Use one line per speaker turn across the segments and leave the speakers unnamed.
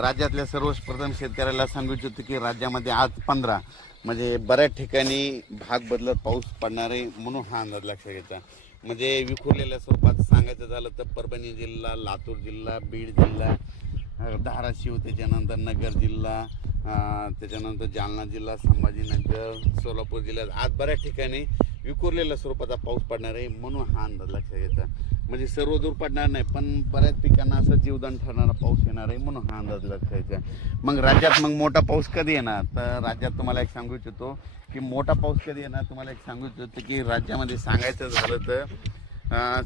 राज्यातल्या प्रथम शेतकऱ्याला सांगू इच्छितो की राज्यामध्ये आज पंधरा म्हणजे बऱ्याच ठिकाणी भाग बदलत पाऊस पडणार आहे म्हणून हा अंदाज लक्षात घ्यायचा म्हणजे विखुरलेल्या स्वरूपात सांगायचं झालं तर परभणी जिल्हा लातूर जिल्हा बीड जिल्हा धाराशिव त्याच्यानंतर नगर जिल्हा त्याच्यानंतर जालना जिल्हा संभाजीनगर सोलापूर जिल्ह्यात आज बऱ्याच ठिकाणी विखुरलेल्या स्वरूपाचा पाऊस पडणार आहे म्हणून हा अंदाज लक्षात घ्यायचा म्हणजे सर्व दूर पडणार नाही पण बऱ्याच पिकांना असं जीवदान ठरणारा पाऊस येणार आहे म्हणून हा अंदाज लक्षात मग राज्यात मग मोठा पाऊस कधी येणार तर राज्यात तुम्हाला एक सांगू इच्छितो की मोठा पाऊस कधी येणार तुम्हाला एक सांगू इच्छितो की राज्यामध्ये सांगायचं झालं तर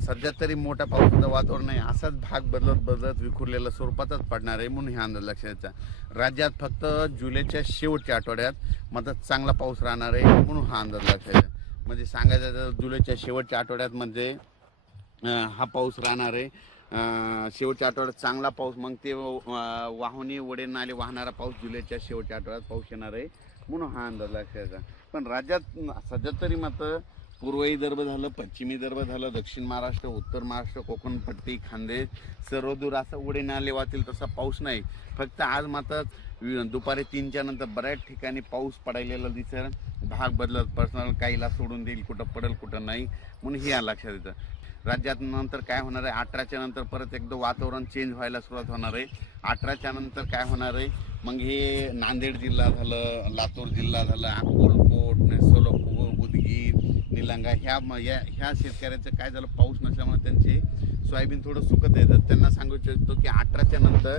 सध्या तरी मोठा पावसाचं वातावरण नाही असाच भाग बदलत बदलत विखुरलेल्या स्वरूपातच पडणार आहे म्हणून हे अंदाज लक्षात यायचा राज्यात फक्त जुलैच्या शेवटच्या आठवड्यात मदत चांगला पाऊस राहणार आहे म्हणून हा अंदाज लक्षात यायचा म्हणजे सांगायचं तर जुलैच्या शेवटच्या आठवड्यात म्हणजे हा पाऊस राहणार आहे शेवटच्या आठवड्यात चांगला पाऊस मग ते वाहुनी वडे नाले वाहणारा पाऊस जुलैच्या शेवटच्या आठवड्यात पाऊस येणार आहे म्हणून हा अंदाज लक्षायचा पण राज्यात सध्या तरी मात्र पूर्व विदर्भ झालं पश्चिम विदर्भ झालं दक्षिण महाराष्ट्र उत्तर महाराष्ट्र कोकण पट्टी खानदेश सर्वदूर असं उडे नाले वाहतील तसा पाऊस नाही फक्त आज मात्र दुपारी तीनच्या नंतर बऱ्याच ठिकाणी पाऊस पडायलेला दिसेल भाग बदलत पर्सनल काहीला सोडून देईल कुठं पडेल कुठं नाही म्हणून हे लक्षात येतं राज्यात नंतर काय होणार आहे अठराच्या नंतर परत एकदम वातावरण चेंज व्हायला सुरुवात होणार आहे अठराच्या नंतर काय होणार आहे मग हे नांदेड जिल्हा झालं लातूर जिल्हा झालं अकोलकोट सोलापूर बुदगीर निलंगा ह्या या ह्या शेतकऱ्याचं काय झालं पाऊस नसल्यामुळे त्यांचे सोयाबीन थोडं सुकत येतं त्यांना सांगू इच्छितो की अठराच्या नंतर